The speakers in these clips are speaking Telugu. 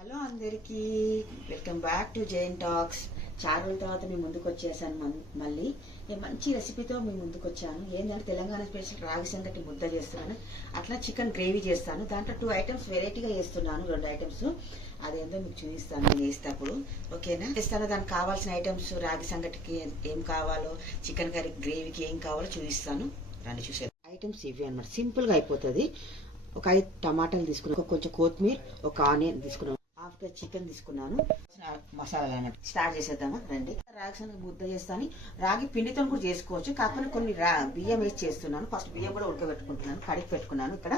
హలో అందరికీ, welcome back to Jain talks. చాలా రోజుల తర్వాత మీ ముందుకు వచ్చేసాను. మళ్ళీ మంచి రెసిపీతో మీ ముందుకు వచ్చాను. ఏంటంటే తెలంగాణ స్పెషల్ రాగి సంగటి ముద్ద చేస్తున్నాను. అట్లా చికెన్ గ్రేవీ చేస్తాను. దాంట్లో 2 ఐటమ్స్ వెరైటీగా చేస్తున్నాను. 2 ఐటమ్స్ అదేందో మీకు చూపిస్తాను నేను చేసేటప్పుడు. ఓకేనా? చేస్తాను. దానికి కావాల్సిన ఐటమ్స్, రాగి సంగటికి ఏం కావాలో, చికెన్ కర్రీ గ్రేవీకి ఏం కావాలో చూపిస్తాను. రండి చూసేది. ఐటమ్స్ ఇవి అనమాట. సింపుల్గా అయిపోతుంది. ఒక 5 టమాటాలు తీసుకున్నాను, కొంచెం కొత్తిమీర, ఒక ఆనియన్ తీసుకున్నాను, హాఫ్ కేజీ చికెన్ తీసుకున్నాను. మసాలాలు అన్నమాట. స్టార్ట్ చేసేద్దామా రండి. రాగి సంగటి ముద్ద చేస్తాను. రాగి పిండితో కూడా చేసుకోవచ్చు, కాకపోతే కొన్ని బియ్యం వేసి చేస్తున్నాను. ఫస్ట్ బియ్యం కూడా ఉడకబెట్టుకుంటున్నాను. కడిగి పెట్టుకున్నాను. ఇక్కడ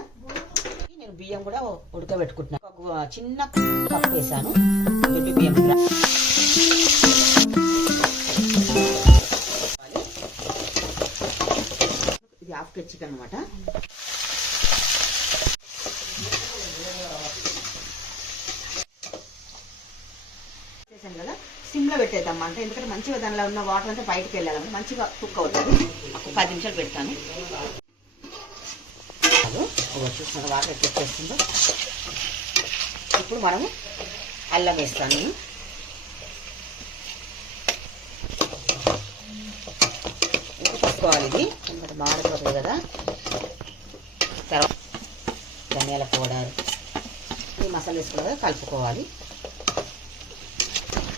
నేను బియ్యం కూడా ఉడకబెట్టుకుంటున్నాను. ఒక చిన్న కప్పు వేసాను దొడ్డు బియ్యం. ఇది హాఫ్ కేజీ చికెన్ అనమాట. కదా సిమ్ లో పెట్టేద్దాం అంటే, ఎందుకంటే మంచిగా దానిలో ఉన్న వాటర్ అంతా బయటకు వెళ్ళాలి, మంచిగా కుక్ అవుతుంది. ఒక 10 నిమిషాలు పెడతాను. చూసిన వాటర్ ఎక్కేస్తుందో. ఇప్పుడు మనము అల్లం వేస్తాను. ఉప్పు పట్టుకోవాలి. ఇది ఎందుకంటే మాడిపోతుంది కదా. తర్వాత ధనియాల పౌడర్, ఈ మసాలా వేసుకున్న కదా కలుపుకోవాలి.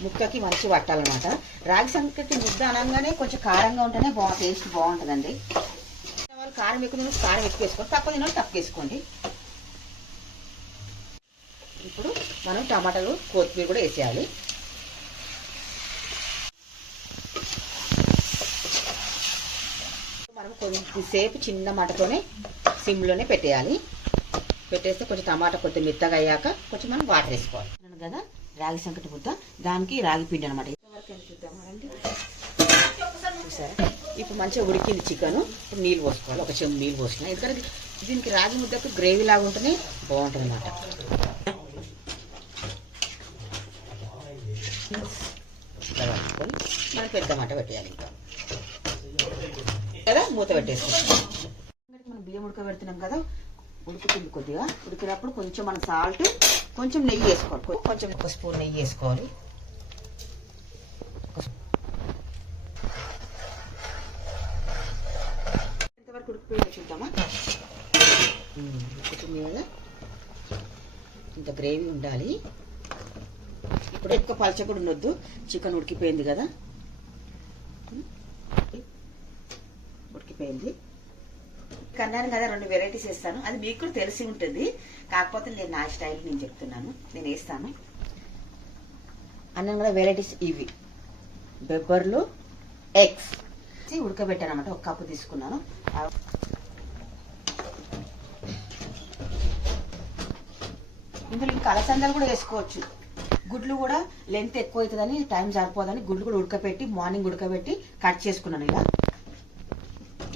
ముక్కకి మంచి పట్టాలన్నమాట. రాగి సంగటి ముద్ద అనగానే కొంచెం కారంగా ఉంటేనే టేస్ట్ బాగుంటుందండి. వాళ్ళు కారం ఎక్కువ కారం ఎక్కువ వేసుకోండి, తక్కువ తినాలి తక్కువ వేసుకోండి. ఇప్పుడు మనం టమాటాలు, కొత్తిమీర కూడా వేసేయాలి. మనం కొద్దిసేపు చిన్న మంటతోనే సిమ్లోనే పెట్టేయాలి. పెట్టేస్తే కొంచెం టమాటా కొద్దిగా మెత్తగా అయ్యాక కొంచెం మనం వాటర్ వేసుకోవాలి కదా. రాగి సంగటి ముద్ద, దానికి రాగి పిండి అనమాట. చూద్దామండి. చూసారా, ఇప్పుడు మంచిగా ఉడికింది చికెన్. ఇప్పుడు నీళ్ళు పోసుకోవాలి. ఒక చెంబు నీళ్ళు పోసుకున్నాం, ఎందుకంటే దీనికి రాగి ముద్దకు గ్రేవీ లాగా ఉంటేనే బాగుంటుంది అన్నమాట. మనం పెద్ద మంట పెట్టేయాలి ఇంకా కదా. మూత పెట్టేస్తాం. మనం బియ్యం ఉడకబెడుతున్నాం కదా, ఉడుకుతుంది. కొద్దిగా ఉడికినప్పుడు కొంచెం మనం సాల్ట్, కొంచెం నెయ్యి వేసుకోవాలి. కొంచెం ఒక స్పూన్ నెయ్యి వేసుకోవాలి. ఎంతవరకు ఉడికిపోయి చూద్దామా. ఉడుకుతుంది కదా, ఇంత గ్రేవీ ఉండాలి. ఇప్పుడు ఎక్కువ పలచ కూడా ఉండొద్దు. చికెన్ ఉడికిపోయింది కదా, ఉడికిపోయింది. కన్నాను కదా 2 వెరైటీస్ వేస్తాను. అది మీకు కూడా తెలిసి ఉంటుంది, కాకపోతే నేను నా స్టైల్ నేను చెప్తున్నాను. నేను వేస్తాను అన్నాను కదా. వెరైటీస్ ఇవి బెబ్బర్లు, ఎగ్స్ ఉడకబెట్టాను అనమాట. 1 కప్పు తీసుకున్నాను. ఇందులో ఇంకా అలసందలు కూడా వేసుకోవచ్చు. గుడ్లు కూడా లెంత్ ఎక్కువ అవుతుందని, టైం సరిపోదని గుడ్లు కూడా ఉడకబెట్టి మార్నింగ్ ఉడకబెట్టి కట్ చేసుకున్నాను. ఇలా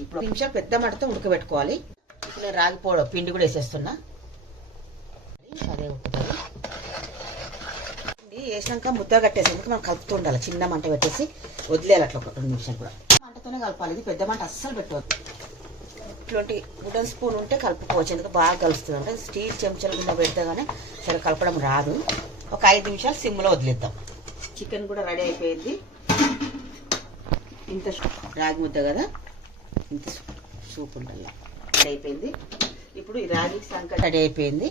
ఇప్పుడు 2 నిమిషాలు పెద్ద మంటతో ఉడకబెట్టుకోవాలి. ఇప్పుడు నేను రాగి పిండి కూడా వేసేస్తున్నా. అదే ఉడుకుతుంది. పిండి వేసినాక ముద్ద కట్టేసేందుకు మనం కలుపుతూ ఉండాలి. చిన్న మంట పెట్టేసి వదిలేయాలి అట్లా ఒక 2 నిమిషాలు కూడా. మంటతోనే కలపాలి. ఇది పెద్ద మంట అస్సలు పెట్టవద్దు. ఇట్లాంటి వుడెన్ స్పూన్ ఉంటే కలుపుకోవచ్చు, ఎందుకు బాగా కలుస్తుంది. అంటే స్టీల్ చెంచాల కింద పెడితే కానీ సరే కలపడం రాదు. ఒక 5 నిమిషాలు సిమ్లో వదిలేద్దాం. చికెన్ కూడా రెడీ అయిపోయింది. ఇంత రాగి ముద్ద కదా, ఇంత సూప్ ఉండాలి. రెడీ అయిపోయింది. ఇప్పుడు ఈ రాగి సంగటి రెడీ అయిపోయింది.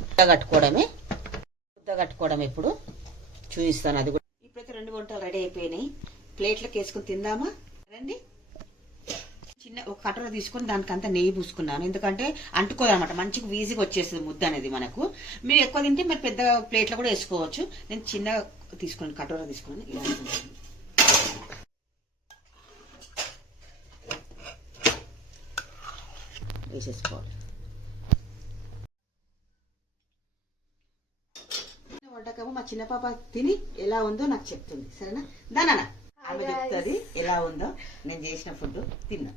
ముద్ద కట్టుకోవడం ఇప్పుడు చూపిస్తాను. అది కూడా ఇప్పుడైతే 2 వంటలు రెడీ అయిపోయినాయి. ప్లేట్లకు వేసుకుని తిందామా రండి. చిన్న ఒక కటోర తీసుకొని దానికి అంతా నెయ్యి పూసుకున్నాను, ఎందుకంటే అంటుకోదనమాట. మంచిగా ఈజీగా వచ్చేస్తుంది ముద్ద అనేది మనకు. మీరు ఎక్కువ తింటే మరి పెద్ద ప్లేట్లో కూడా వేసుకోవచ్చు. నేను చిన్న తీసుకున్నాను, కటోర తీసుకున్నాను. ఇలా వేసేసుకోవాలి. వంటకము మా చిన్న పాప తిని ఎలా ఉందో నాకు చెప్తుంది, సరేనా? దానా ఆమె చెప్తుంది ఎలా ఉందో. నేను చేసిన ఫుడ్ తిన్నా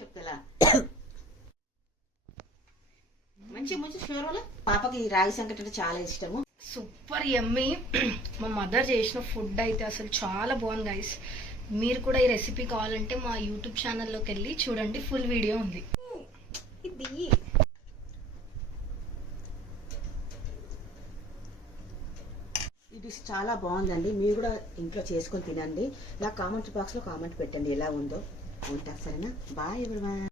చెప్తా. మంచి మంచి షోరూలో పాపకి రాగి సంగటి అంటే చాలా ఇష్టము. సూపర్ యమ్మీ. మా మదర్ చేసిన ఫుడ్ అయితే అసలు చాలా బాగుంది గైస్. మీరు కూడా ఈ రెసిపీ కావాలంటే మా యూట్యూబ్ ఛానల్లోకి వెళ్ళి చూడండి, ఫుల్ వీడియో ఉంది. ఇది ఈ డిష్ చాలా బాగుందండి. మీరు కూడా ఇంట్లో చేసుకొని తినండి. ఇలా కామెంట్ బాక్స్లో కామెంట్ పెట్టండి ఎలా ఉందో. ఉంటా, సరేనా? Bye everyone.